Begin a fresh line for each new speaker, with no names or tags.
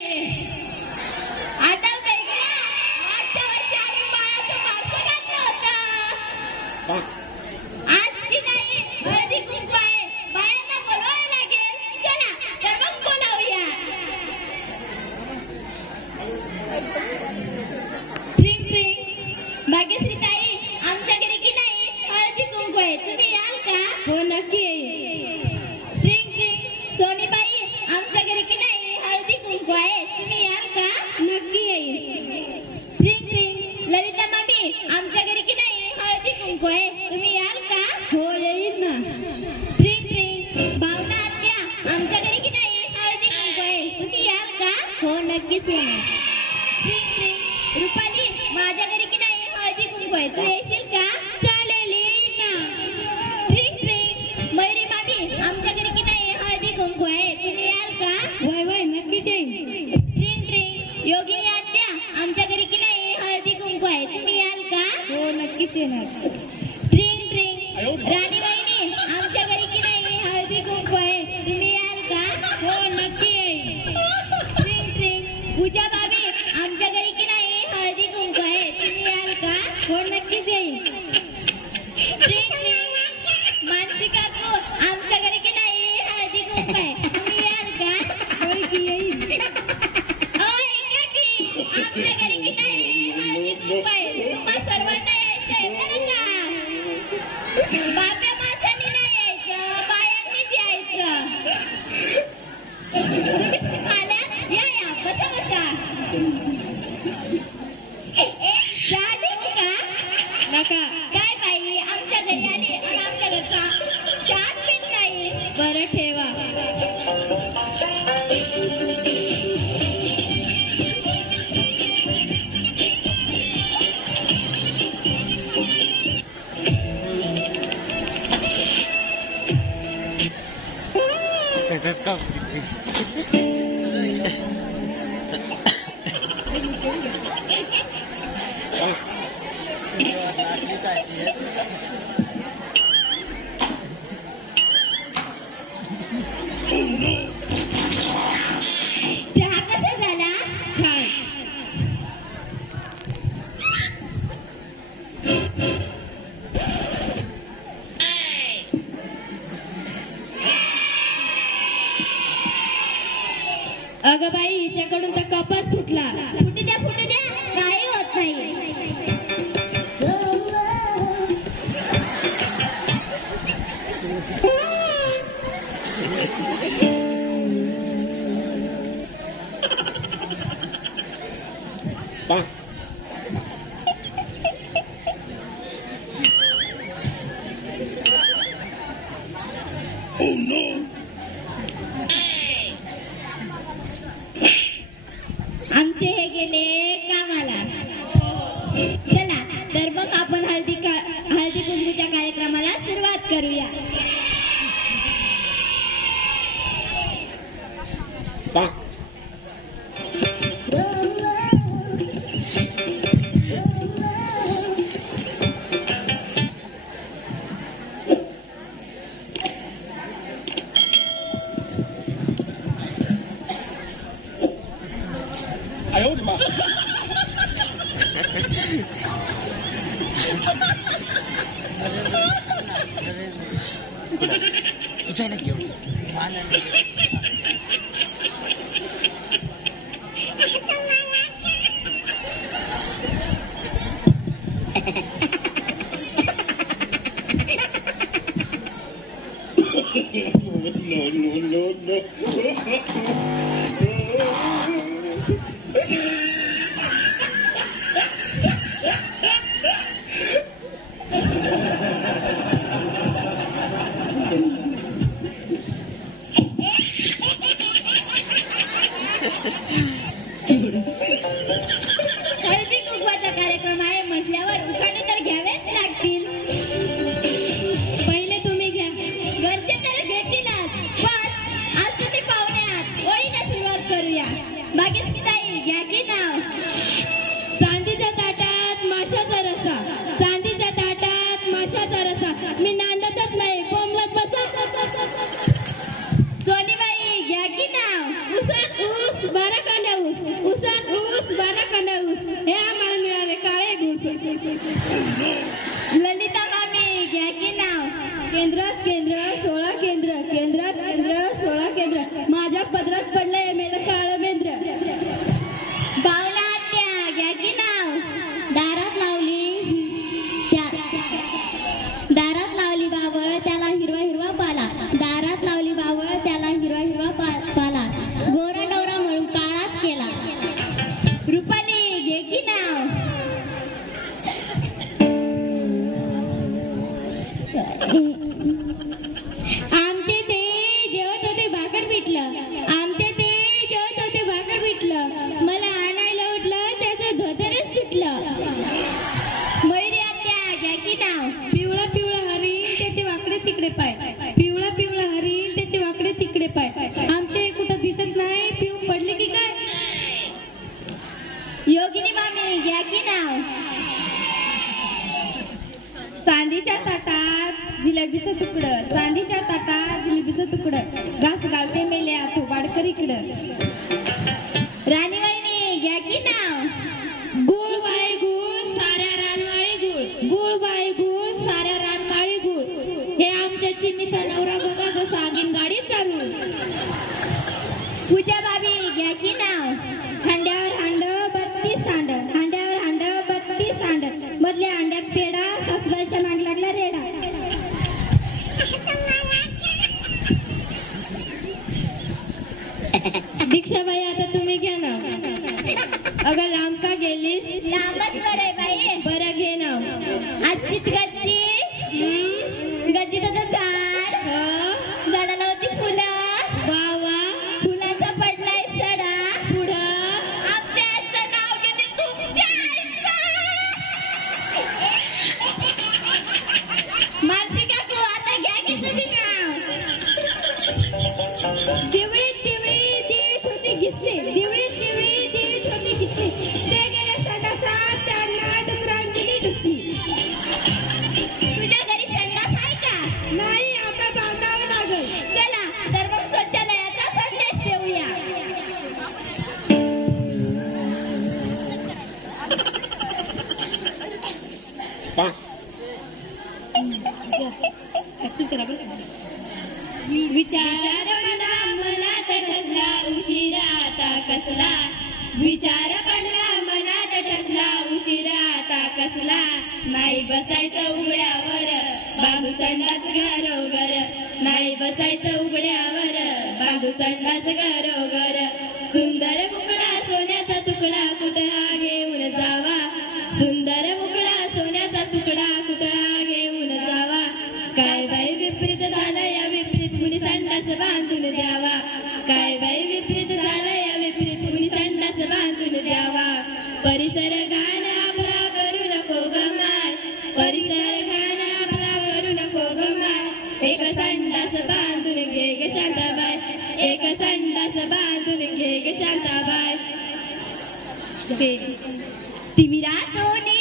Yeah. आमच्या घरी की नाही? हळदी कुंकू आहे. तुम्ही याल का? हो येईल ना. प्रिंग प्रिंग भावना आत्या आमच्या घरी की नाही? हळदी कुंकू आहे. तुम्ही याल का? हो नक्कीच प्रिंग प्रिंग रुपाली माझ्या घरी की नाही? हळदी कुंकू आहे. तू येशील का? नक्कीच येणार ट्रेन प्रेम राणीबाईने आमच्या घरी काय बाई आमच्या घरी आली आणि आमच्या घरचा चार पीठ नाही बरं ठेवा Let's go. Oh no! अगं बाई हिच्याकडून तर कपात फुटला. काही होत नाही.
Kucay lagi yun. Maanan lagi. no, no, no, no. Oh, no. योगिनी मामी घ्या की नाव? चांदीच्या ताटात जिलेबीचं तुकडं. चांदीच्या ताटात जिलेबीचं तुकडं. घास गावते मेले आथो वाडकर इकडं मधल्या हांड्यात पेडा सासूबाईच्या माग लागला रेडा. दीक्षाबाई आता तुम्ही घ्या ना. अगं लांब का गेलीस? लांबच बरं बाई. बरं घे ना. आजचीच Mal विचार पडला मनात ठसला उशिरा आता कसला विचार पडला मनात ठसला उशिरा आता कसला नाही बसायचं उघड्यावर बाबू संडास घरोघर नाही बसायचं उघड्यावर बाबू संडास घरोघर सुंदर मुकडा सोन्याचा तुकडा कुठं हा द्यावा. काय बाई विपरीत झालं या विपरीत कुणी संडास बांधून द्यावा. परिसर घाण आपला करू नको गमाय परिसर घाण आपला करू नको गमाय एक संडास बांधून घे गे शांताबाई. एक संडास बांधून घे गे शांताबाई. तिमिरा सोने